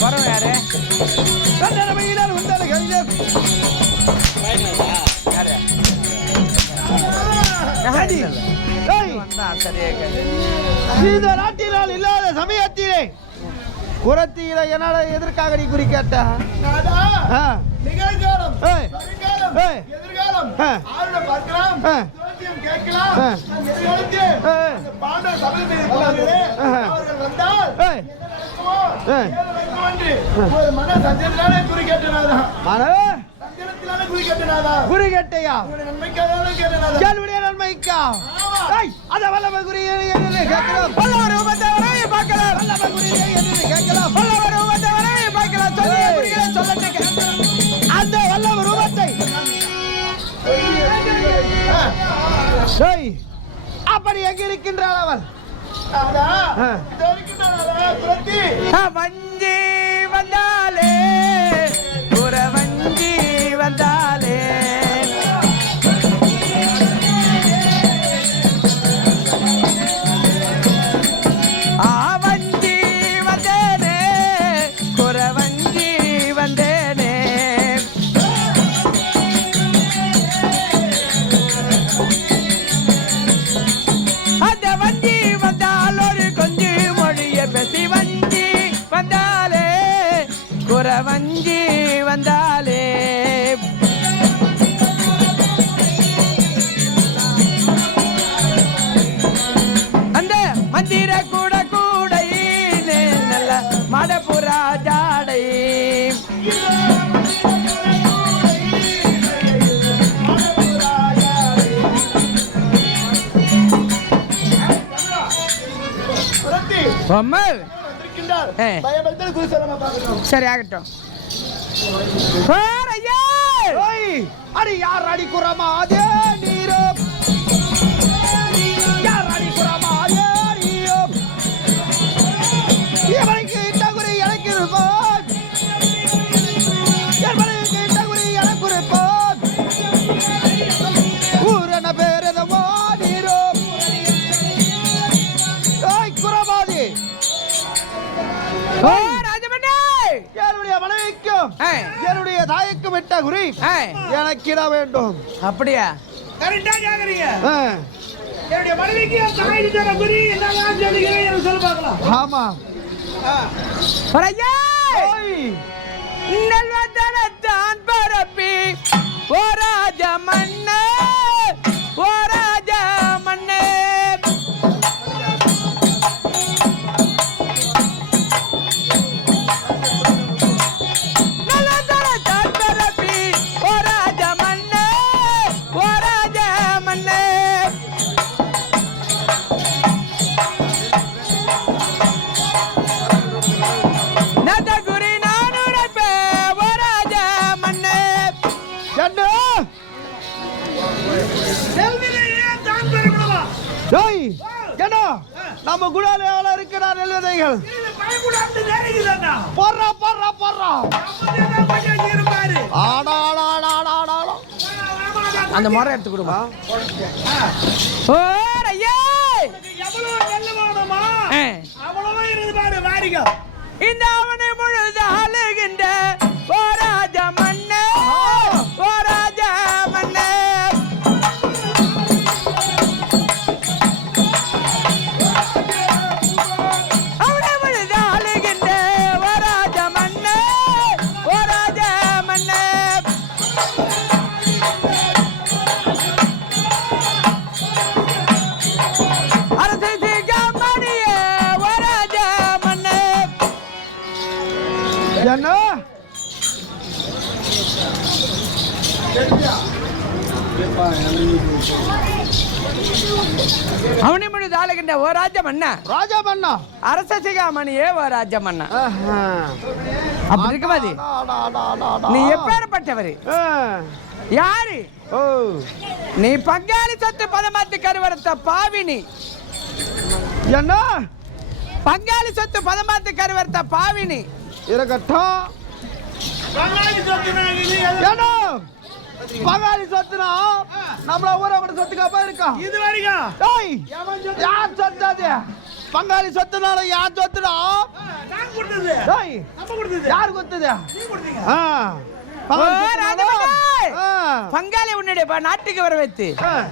வரோம் யாரு இந்த நாட்டினால் இல்லாத சமயத்திலே குரத்தியில என்னால எதற்காக நீ குறி கேட்ட குறிகட்டையா நன்மைக்கா அத வல்லவ குறி கேட்கலாம் பல்லவர் உபத்தவரை பார்க்கலாம் வல்லவ குறி கேட்கலாம் பல்லவர் உபத்தவரை பார்க்கலாம் சொல்லட்டு அந்த வல்லவ ரூபத்தை அப்படி எங்க இருக்கின்றாள் அவள் வஞ்சி வந்தாலே வஞ்சி வந்தாலே வஞ்சி வந்தேனே வஞ்சி வந்தேனே அந்த வஞ்சி வந்தால் ஒரு கொஞ்சி மொழிய பேசி வஞ்சி வந்தாலே வஞ்சி வந்தாலே அந்த மந்திர கூட கூடை நல்ல மடப்புறா ஜாடை சரி ஆகட்டும் அடி யார் அடி குறமாதே நீரோ யார் அடி குறமாதே நீரோ எவனுக்கு இட்ட குறி எனக்கு இருப்போம் எவனுக்கு இட்ட குறி எனக்கு இருப்போம் ஊரன பேரதவோ நீரோ குறமாதே என்னுடைய தாய்க்கு விட்ட குறி எனக்கு இட வேண்டும். அப்படியா? கரெக்டா கேக்குறீங்க. என்னுடைய மனைவிக்கு தாய்க்கு தர குறி என்னலாம் சொல்லுகிறீங்க எனக்கு சொல்ல பார்க்கலாம். ஆமா. பரையா நல்வதனத்தான் பரப்பி ஓ ராஜ மன்னே ஓ ராஜ மன்னே நம்ம குடால இருக்கிற நெல்விதைகள் அந்த மரம் எடுத்து கொடுமா. இந்த அவனை முழுது அழுகின்ற ஓ ராஜ மன்னே ஓ ராஜ மன்னே அவனை முழுது ஆளுகின்ற ஓ ராஜ மன்னா ராஜா மன்னா அரச சிகாமணியே ஓ ராஜ மன்னா அப்படி இருக்குமாதி நீ எப்பேற்பட்டவரு யாரு நீ பங்காளி சொத்து பதமாத்து கருவரத்த பாவினி என்ன பங்காளி சொத்து பதமாத்து கருவரத்த பாவினி இருக்கட்டும் பங்காளி சொத்துனா ஏனோ பங்காளி சொத்துனா நம்மள ஊரை விட சொத்துக்காப்பா இருக்கா இது வரைக்கும் டேய் யார் சொத்தாது பங்காளி சொத்துனால யார் சொத்துடா நான் கொடுத்தது டேய் நம்ம கொடுத்தது யார் கொடுத்தது நீ கொடுத்தீங்க ஆ பங்காளி உன்னுடைய நாட்டுக்கு வர வைத்து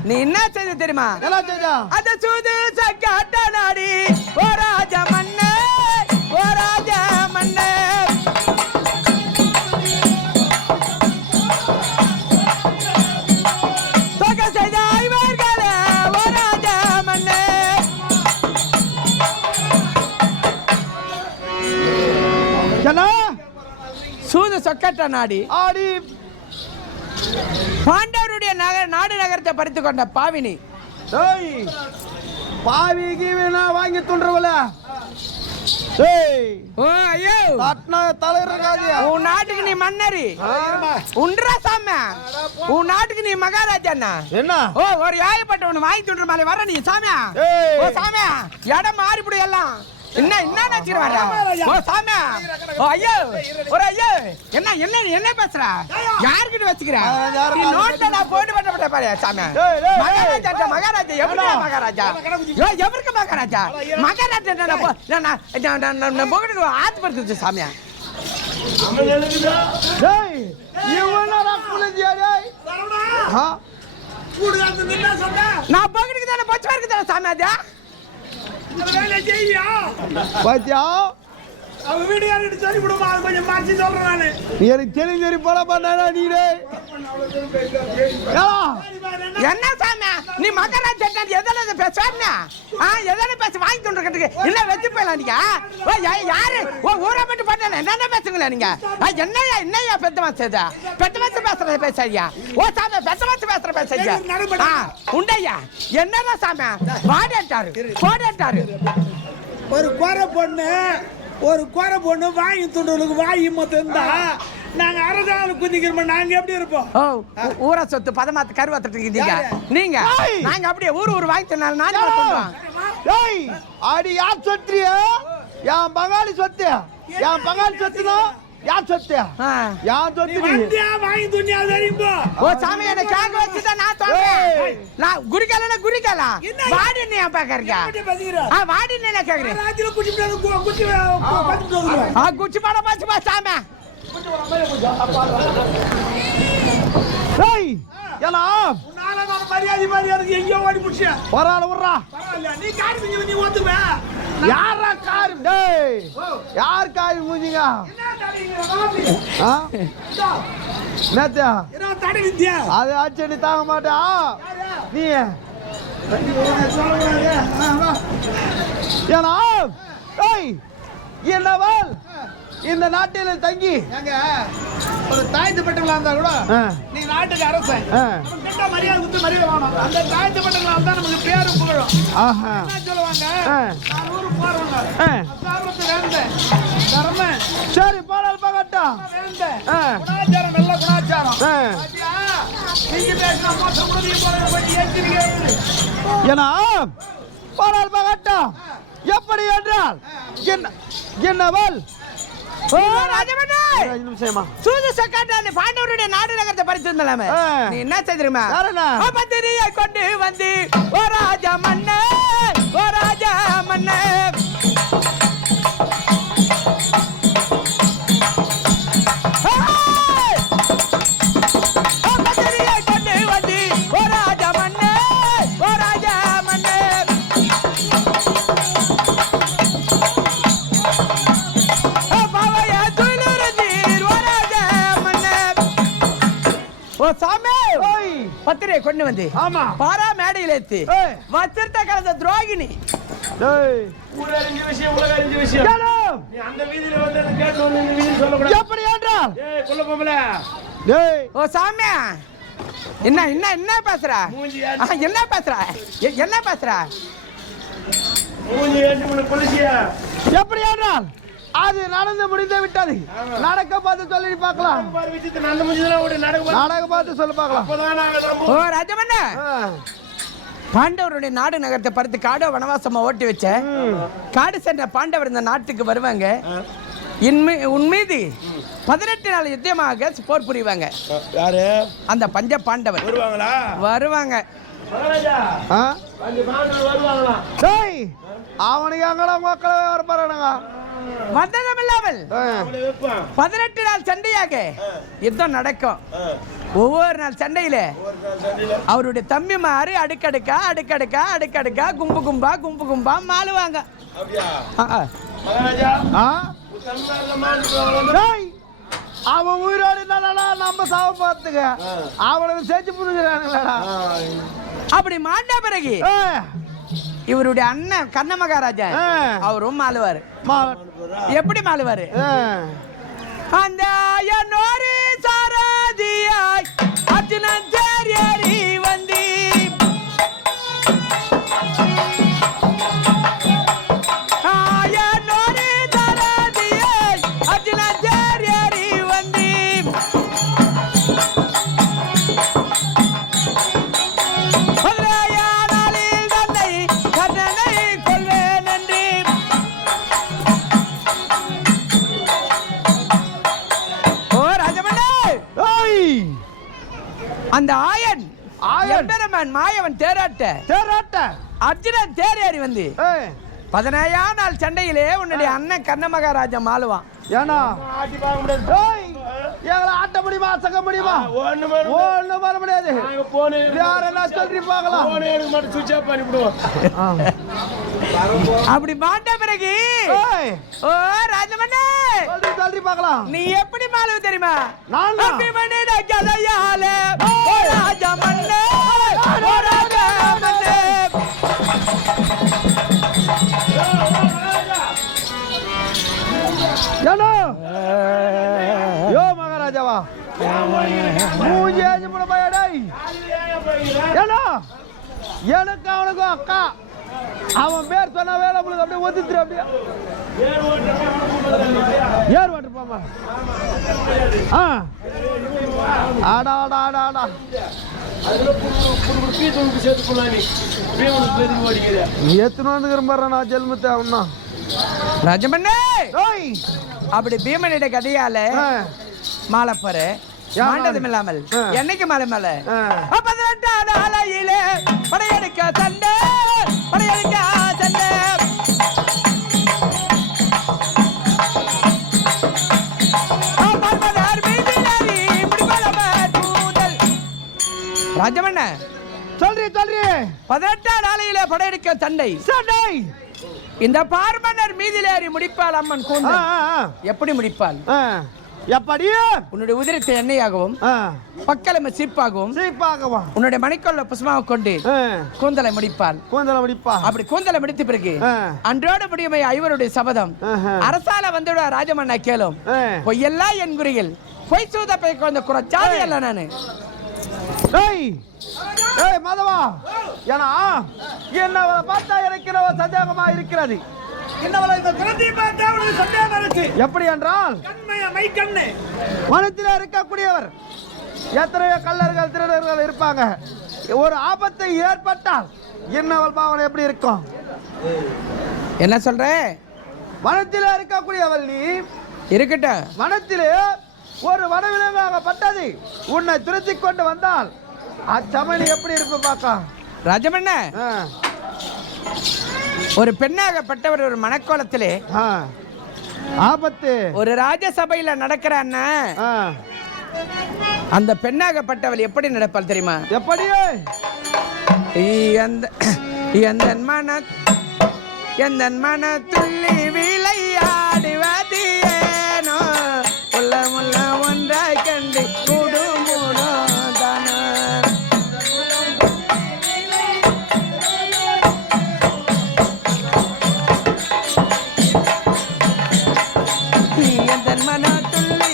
நீ என்ன செய்த தெரியுமா? எல்லாம் செய்தா அத சூது சக்காட்ட நாடி ஓ ராஜா மன்னே ஓ ராஜா மன்னே தொக செய்த இவர்களே ஓ ராஜா மன்னே என்ன சூது சொக்கட்ட நாடி ஆடி பாண்டவருடைய நாடு நகரத்தை பறித்து கொண்ட பாவினி டேய் பாவி கீவினா வாங்கி துன்றவல டேய் ஓ ஐயோ தட்னா தலையறகாதே உன் நாட்டுக்கு நீ மன்னரி உன்றா சாமி உன் நாட்டுக்கு நீ மகாராஜாண்ணா என்ன ஓ ஒரு யாயப்பட்டவன் வாங்கி துன்ற மாதிரி வர நீ சாமியா ஏய். ஓ சாமியா இடம் மாறிப்படும் எல்லாம் என்ன நினைச்சிரு வர ஓ சாமியா ஓ ஐயோ ஒரு ஐயோ என்ன என்ன என்ன பேசுற யார்கிட்ட வச்சுக்கிற நீ நோட்டல போட்டு பண்ண பாரு சாமியா டேய், டேய், மகாராஜா மகாராஜா எப்படி மகாராஜா யோ எவருக்கு மகாராஜா மகாராஜா நான் போகிட்டு ஆத்துப்படுத்து சாமியா டேய் இவனா ரக்குலதியா டேய் சரவணா ஹா கூடுதல் என்ன சொன்ன நான் போகிட்டு தானே பச்சை இருக்குது சாமியா இந்த வேலையை செய்வியா பாத்தியா அவங்க வீடு யார்கிட்ட சொல்லி விடுமா அது கொஞ்சம் மாற்றி சொல்றேன் நானு எனக்கு தெரிஞ்சு போல பண்ணாடா நீ டேய் என்ன சாமி நீ மகாராஜ் எதால பேசுவாருன்னா எதால பேச வாங்கி கொண்டு இல்ல வச்சு போயிடலாம் நீங்க யாரு ஊரை மட்டும் பண்ணல என்னென்ன பேசுங்களா நீங்க என்னையா பெத்த மாசா பெத்த மாசம் பேசுறத பேசாதியா ஓ சாமி பெத்த மாசம் பேசுற பேசாதியா உண்டையா என்னதான் சாமி பாடட்டாரு ஒரு குறை பொண்ணு வாங்கி துண்டுகளுக்கு வாங்கி மொத்தம் இருந்தா நாங்க அரசாங்கம் குதிக்கிறோம் நாங்க எப்படி இருப்போம் ஊரா சொத்து பதமாத்து கருவாத்துட்டு இருக்கீங்க நீங்க நாங்க அப்படியே ஊர் வாங்கி தந்தாலும் நான் சொல்றேன் டேய் ஆடி யார் சொத்துறியா என் பங்காளி சொத்து என் பங்காளி சொத்துனா யார் சொத்து யார் சொத்து வண்டியா வாங்கி துணியா தெரியும்போ ஓ சாமி என்ன கேக்க வச்சுட்டா நான் சொல்றேன் நான் குடிக்கல வாடி நீ பாக்கறீங்க வாடி நீ கேக்குறேன் ராஜில குச்சி பாட பாச்சு சாமி டேய் ஏனா உன்னால மரியாதை எங்கயோ ஓடி புடிச்ச பரவால விடுறா பரவாயில்லை நீ காரி மூஞ்சி நீ ஒத்துவே யாரா கார் டேய் யார் காரி மூஞ்சிங்க என்ன தடிங்க நேத்தியா என்ன தடி வித்யா அது ஆச்சு நீ தாங்க மாட்டா நீ ஏனா டேய் என்னவள் இந்த நாட்டில் தங்கி ஒரு தாய்த்து பட்டங்களா இருந்தா கூட நீ நாட்டுக்கு அரசன் கிட்ட மரியாதை கொடுத்து மரியாதை வேணும் அந்த தாய்த்து பட்டங்களா இருந்தா நமக்கு பேரும் புகழும் என்ன சொல்லுவாங்க நான் ஊருக்கு போறவங்க சாபத்து வேண்டேன் தர்மன் சரி பாடல் பகட்டா வேண்டேன் குணாச்சாரம் நல்ல குணாச்சாரம் நீங்க பேசினா மோசம் கூட நீ போய் ஏற்றிருக்கீங்க ஏன்னா பாடல் பகட்டா எப்படி என்றால் என்னவள் சூது சக்காட்ட பாண்டவருடைய நாடு நகரத்தை பறித்திருந்தலாமே நீ என்ன செய்திருமா பத்திரியை கொண்டு வந்து ஓ ராஜா மன்னே ஓ ராஜா மன்னே பத்திரியை கொண்டு வந்து ஓ ராஜா மன்னே ஓ ராஜா மன்னே ஓ சாமி பத்திரிகை கொண்டு வந்து ஆமா பாரா மேடையில் ஏத்தி வச்சிருந்த கலந்த துரோகிணி ஊரறிஞ்ச விஷயம் உலகறிஞ்ச விஷயம் நீ அந்த வீதியில வந்து அந்த கேட் வந்து இந்த வீதியில சொல்ல கூடாது எப்படி என்றால் கொல்ல போமல ஓ சாமி என்ன பேசுற என்ன பேசுற மூஞ்சி ஏத்தி உன போலீசியா எப்படி என்றால் அது நடந்து முடிந்து விட்டது நடக்க பார்த்து சொல்லி பார்க்கலாம் பாரு விசித்து அந்த மூஞ்சில ஓடி நடக்க பார்த்து சொல்லி பார்க்கலாம் அப்பதான் நாங்க ஓ ராஜமன்ன பாண்டவருடைய நாடு நகரத்தை பறித்து காடோ வனவாசமா ஓட்டி வச்ச காடு சென்ற பாண்டவர் இந்த நாட்டுக்கு வருவாங்க உன் மீது 18 நாள் யுத்தமாக போர் புரிவாங்க யாரு அந்த பஞ்ச பாண்டவர் வருவாங்களா வருவாங்க மகாராஜா ஆ அந்த பாண்டவர் வருவாங்களா டேய் அவனுக்கு எங்கடா மக்களை வர போறானுங்க வந்ததும் இல்லாமல் 18 நாள் சண்டையாக யுத்தம் நடக்கும். ஒவ்வொரு நாள் சண்டையில அவருடைய தம்பிமாரு அடுக்கடுக்கா கும்பு கும்பா மாளுவாங்க. அவன் உயிரோடு இருந்தானா நம்ம சாவ பார்த்துக்க அவனுக்கு செஞ்சு புரிஞ்சுறானுங்களா. அப்படி மாண்ட பிறகு இவருடைய அண்ணன் கண்ண மகாராஜா அவரும் மாளுவாரு. எப்படி மாளுவாரு? அந்த நோரி சாரதியாய் அர்ஜுனன் தேரியறி வந்தி நோரி சாரதியாய் அர்ஜுனன் தேரியறி வந்தி பதினாளில் தந்தை கர்ணனை கொள்வேன் என்று அந்த ஆயன் எம்பெருமான் மாயவன் தேராட்ட அர்ஜுனன் தேரேறி வந்து 17ஆம் நாள் சண்டையிலே உன்னுடைய அண்ணன் கண்ண மகாராஜா மாளுவான். ஏன்னா எங்களை ஆட்ட முடியுமா அசக்க முடியுமா? ஒண்ணு வர முடியாது. யாரெல்லாம் சொல்லி பார்க்கலாம். அப்படி மாட்ட பிறகு ஓ ராஜமண்ணே சொல்லி பார்க்கலாம். நீ எப்படி மாளுவ தெரியுமா? நான் கதையால ராஜமண்ணே ராஜமண்ணே ஏன்னா யோ மகாராஜாவா மூஞ்சி ஆச்சு போட பயடாய். ஏன்னா எனக்கு அவனுக்கு அக்கா அவன் பேர் சொன்னா வேலை உங்களுக்கு அப்படியே ஒத்துத்துரு. அப்படியே ஏர் வாட்டிருப்பாமா? ஆடா ஆடா ஆடா ஆடா எத்தனை வந்துக்கிறேன் நான் ஜென்மத்தை அவனா ராஜமண்ணே. அப்படி பீமனிட கதையால மாலப்பரு மாண்டதும் இல்லாமல் என்னைக்கு மாலை மேல 18ஆம் நாளையிலே படையெடுக்க சண்டை ராஜமண்ண சொல்றீ 18ஆம் நாளையிலே படையெடுக்க சண்டை இந்த பார்மன்னர் மீதிலேறி முடிப்பாள் அம்மன் கூந்தல். எப்படி முடிப்பாள்? எப்படி? உன்னுடைய உதிரத்தை எண்ணெயாகவும் பக்கலமை சீப்பாகவும் உன்னுடைய மணிக்கொள்ள புஷ்மாவை கொண்டு கூந்தலை முடிப்பாள். அப்படி கூந்தலை முடித்த பிறகு அன்றோடு முடியுமை ஐவருடைய சபதம் அரசால வந்துவிட ராஜமண்ணா கேளும். பொய்யெல்லாம் என் குறியில் பொய் சூத பை குழந்தை குறைச்சாது அல்ல நானு. மாதவா ஏன்னா என்ன பார்த்தா எனக்கு சந்தேகமா இருக்கிறது. எப்படி என்றால் மனத்தில் இருக்கக்கூடியவர் எத்தனையோ கள்ளர்கள் திருடர்கள் இருப்பாங்க. ஒரு ஆபத்தை ஏற்பட்டால் என்னவள் பாவனை எப்படி இருக்கும்? என்ன சொல்ற? மனத்தில் இருக்கக்கூடியவள் நீ இருக்கட்டும். மனத்திலே ஒரு வனவிலங்காகப்பட்டது உன்னை துரத்தி கொண்டு வந்தால் அச்சமணி எப்படி இருப்ப பாக்கா ராஜமண்ண. ஒரு பெண்ணாகப்பட்டவர் ஒரு மனக்கோலத்திலே ஆபத்து ஒரு ராஜசபையில நடக்கிறான்னா அந்த பெண்ணாகப்பட்டவள் எப்படி நடப்பாள் தெரியுமா? எப்படி? எந்த மன துள்ளி விளையாடுவது ஏனோ முள்ள ஒன்றாய் கண்டு கூடுமூடோ தானோ. எந்த மன துள்ளி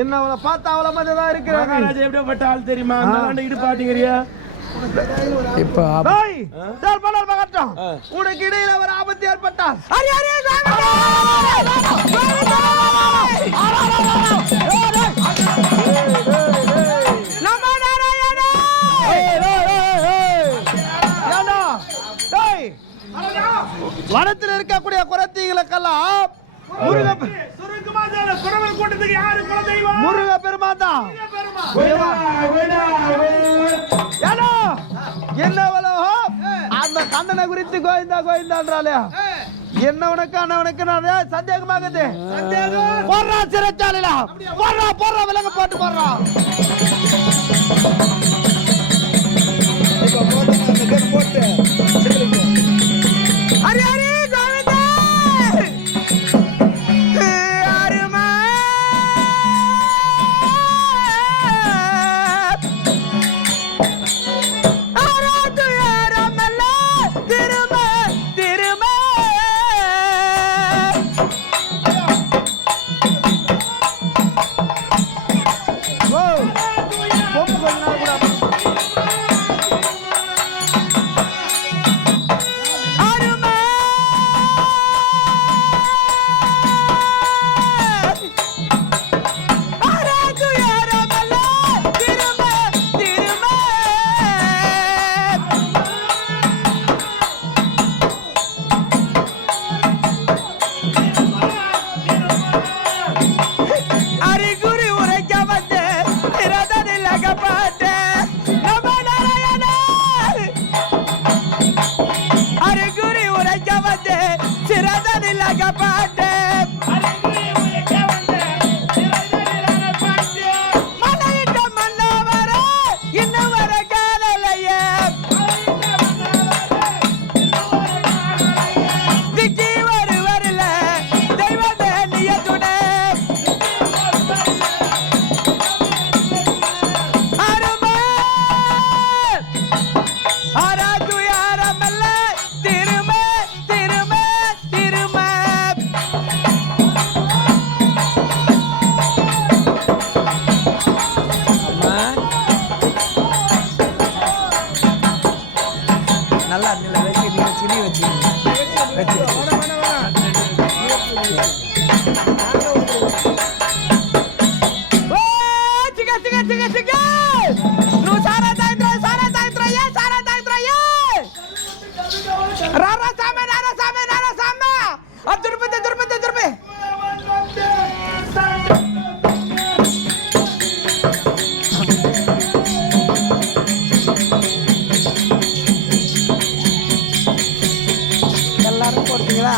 என்ன பார்த்தா அவளை மாதிரிதான் இருக்கிறாங்க. எப்படிப்பட்ட ஆள் தெரியுமா? இடுப்பாட்டிக்கிறியா? இப்போ உனக்கு இடையில ஒரு ஆபத்து ஏற்பட்டால் வனத்தில் இருக்கக்கூடிய குரத்திகளுக்கெல்லாம் தான் பெருமா ஏன்னா என்ன உலகம் அந்த கண்ணனை குறித்து கோவிந்தா கோவிந்தான்றாலே என்ன உனக்கு அண்ணவனுக்கு நான் சந்தேகமாகுது போடுறா சிறைச்சாலையில போடுறா விலங்கு போட்டு போடுறா போட்டு அரே அரே கோவிந்தா அருமா ஆராது யாரமல்ல திரும்ப திரும்ப ஓ பொம்பு கொஞ்ச நாள் கூட அருமா ஆராது யாரமல்ல திரும்ப திரும்ப அறிகுறி உரைக்க வந்து திரதனில் அகப்பட்டு நம நாராயண அறிகுறி உரைக்க வந்து சிறதனில் அகப்பட்டு மலையிட்ட மன்னவர இன்னும் வர காணலையே திக்கி வருவரில் தெய்வமே நீய துணை அருமை ஆராது யாரமல்ல திரும்ப திரும்ப திரும்ப நல்லா இருந்துல வச்சு நீ வச்சு நீ வச்சு చిగా చిగా చిగా చిగా నువ్వు సారా తాగుతురా రారా సామె దుర్పతి எல்லாரும் போட்டீங்களா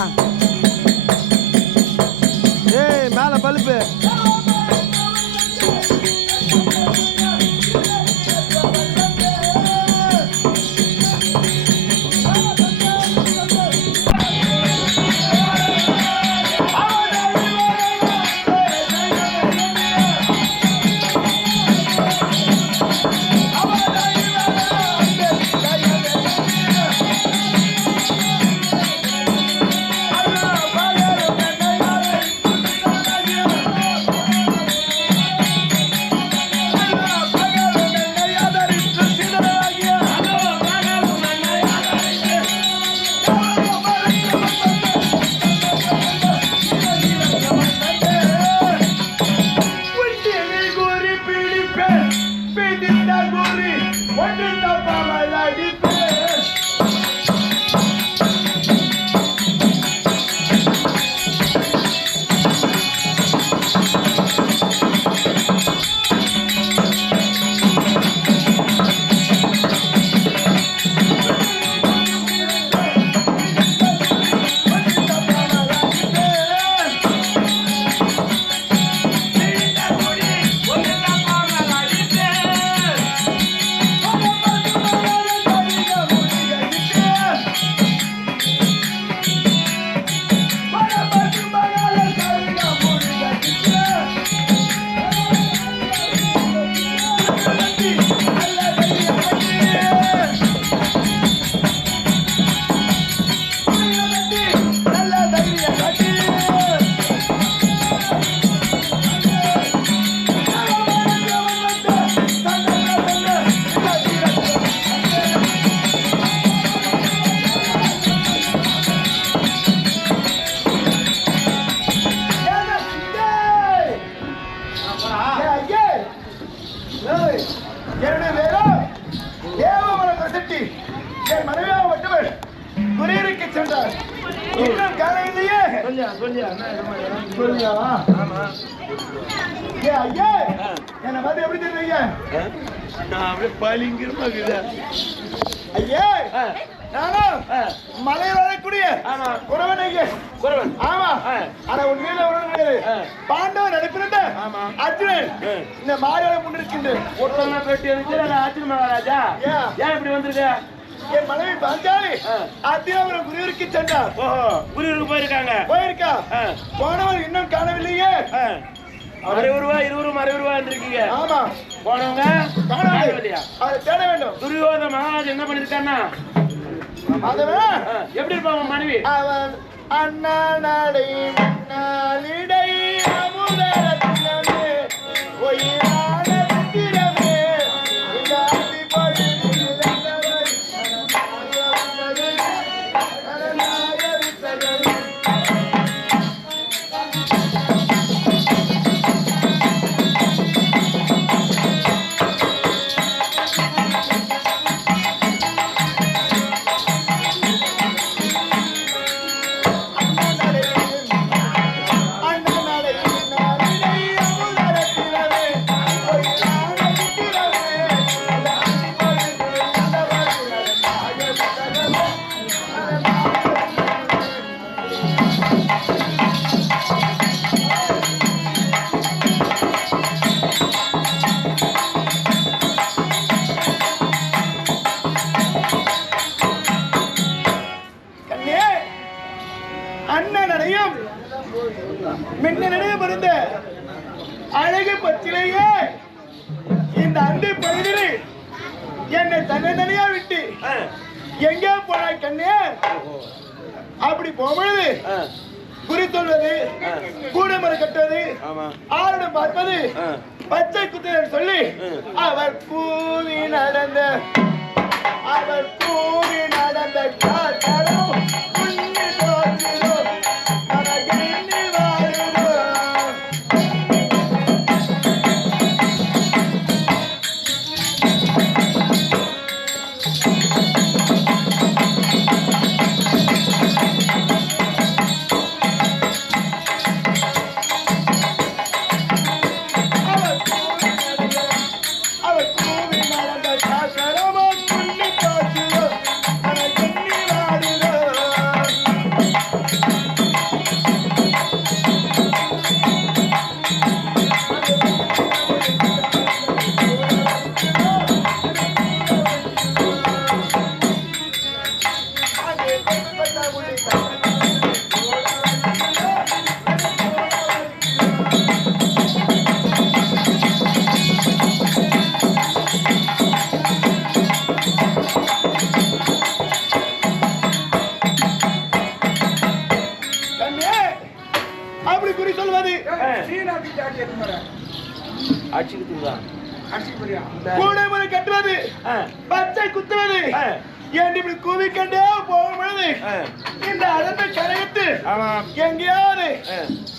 ஏய் மேல பல்பு என்ன நான் அப்படியே பளிங்கிருமா ஐயே நானும் மலை வரக்கூடிய குறவன் ஆமா ஆனா உண்மையில உணர்வு பாண்டவர் நடிப்பிருந்த அர்ஜுனன் இந்த மாரியால முன்னிருக்கின்ற ஒருத்தவங்க கட்டி அர்ஜுன் மகாராஜா ஏன் இப்படி வந்திருக்க என் மனைவி பாஞ்சாலி அத்தியாவரம் குருவிற்கு சென்றார் குருவிற்கு போயிருக்கா போனவர் இன்னும் காணவில்லையே 60 ரூபாய் 20 ரூபாய் 60 ரூபாய் இருக்கீங்க ஆமா போனவங்க காணவில்லையா அதை தேட வேண்டும் துரியோதன மகாராஜ் என்ன பண்ணிருக்காருன்னா எப்படி இருப்பாங்க மனைவி அவன் அண்ணா நடை நாளிடை அமுதரத்தினமே ஒயிரான திரமே இந்த ஆதி படுதில் அண்ணனையும் மின்னனையும் இருந்த அழகு பச்சிலேயே இந்த அண்டை பகுதியில் என்னை தன்னந்தனியா விட்டு எங்கே போனாய் கண்ணே அப்படி போகும்பொழுது குறி சொல்வது கூடமரம் கட்டுவது ஆருடம் பார்ப்பது பச்சை குத்திரன் சொல்லி அவர் கூவி நடந்த காத்தரம் புண்ணி தோற்றிலோ மனகண்ணி வாழுதோ அவர் கூவி நடந்த காத்தரமோ புண்ணி தோற்றிலோ மனகண்ணி வாழுதோ அப்படி குறி சொல்வது கூடைமுறை கட்டுவது பச்சை குத்துவது என்று இப்படி கூவி கண்டே போகும்பொழுது இந்த அடர்ந்த கரையத்து எங்கேயாவது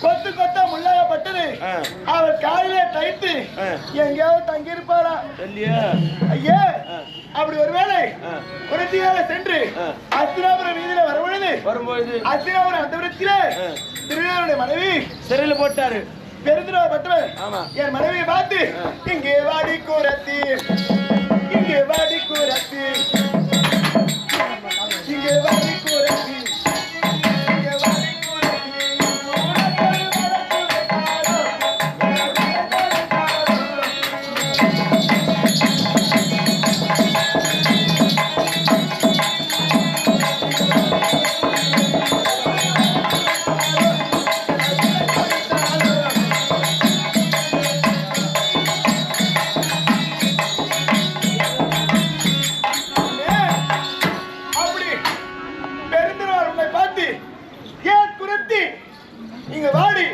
கொத்து கொத்தா முள்ளாகப்பட்டது அவர் காலிலே தைத்து எங்கேயாவது தங்கியிருப்பாரா ஐயா அப்படி ஒருவேளை புரட்சியாக சென்று அஸ்தினாபுரம் வீதியில வரும்பொழுது அஸ்தினாபுரம் அந்த விடத்திலே திருநாளுடைய மனைவி சிறையில் போட்டாரு பெருந்திராப்பட்டவர் என் மனைவியை பார்த்து இங்கே வாடி கூரத்தி இங்கே வாடி கூரத்தி இங்கே வாடி கூரத்தி இங்கே வாடி கூரத்தி அப்படி பெருந்திரார் உன்னை பார்த்து ஏன் குரத்தி இங்க வாடி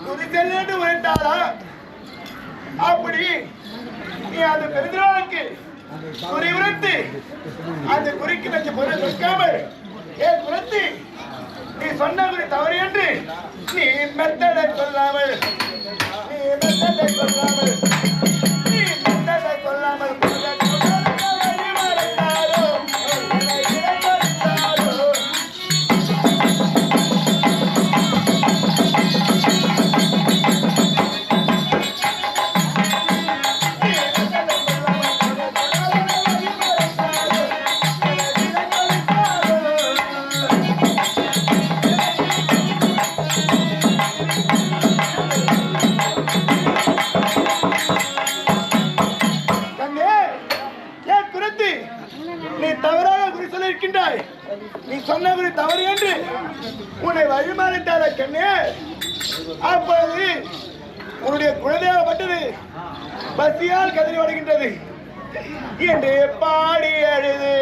துதி செல்லு உரைத்தாரா அப்படி நீ அந்த பெருந்திராவுக்கு குறி உரைத்து அந்த குறிக்கு வச்ச பொருள் கொடுக்காமல் ஏன் குரத்தி நீ சொன்ன குறி தவறு என்று நீ மெத்தடை சொல்லாமல் நீ மெத்தடை சொல்லாமல் நீ மெத்தடை சொல்லாமல் நீ வழிமாறிட்டார கண்ணு. அப்பொழுது உன்னுடைய குழந்தையாகப்பட்டது பசியால் கதறி வருகின்றது என்று பாடி அழுது